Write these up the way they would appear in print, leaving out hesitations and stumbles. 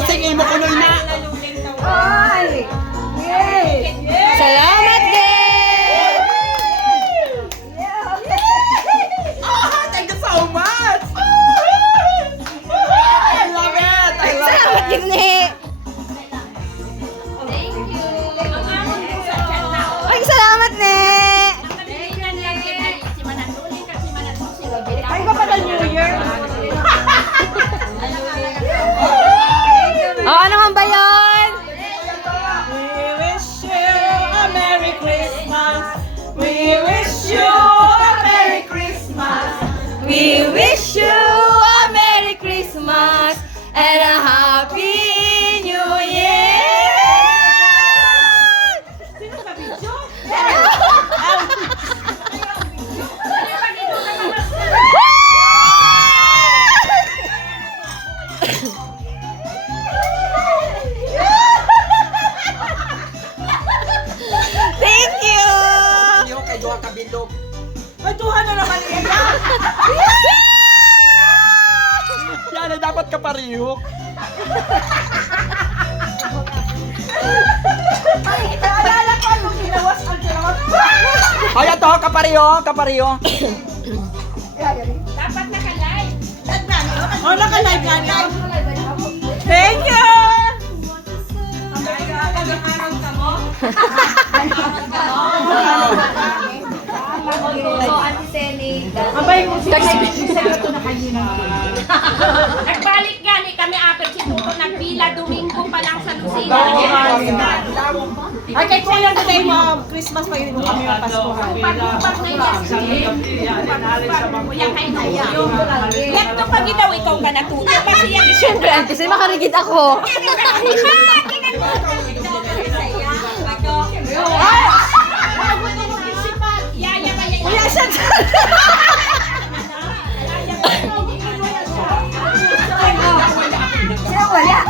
susingin mo kunoy na. Ay! Yay! Salamat din! Thank you so much! I love it! I love Salamat it! din ni. Ay, salamat ni. Ay, ba pala New Year? Ano man ba yun? We wish you a Merry Christmas. We wish you a Merry Christmas. We wish you a Merry Christmas and a Happy New Year! Thank you! Yung kay Dua Kabilog. Ay, tuhan na naman yan! Yan ay dapat kaparihok. Ay, naalala ko nung ginawas ang ginawas. Ay, ito, kapariho, kapariho. Dapat naka-live. Oh, naka-live nga na. Thank you! Abay mo si Secreto na kayo ng Nagbalik gani kami apit siguro nagpila Domingo pa lang sa Lucena. Ay, kay Kuya today mo, Christmas pa yun kami ng Pasko. Pag na yan, kay Naya. Yakto pag itaw ikaw ka natuto. Kasi yan Siyempre, auntie, sa'yo makarigid ako. Yaya ba yan? Kuya siya. Siya wala.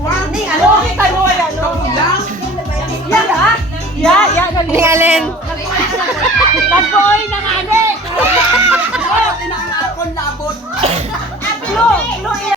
Hindi, ano? Tayo wala, no? Yan ha? Ni Allen. Nagboy ng ane!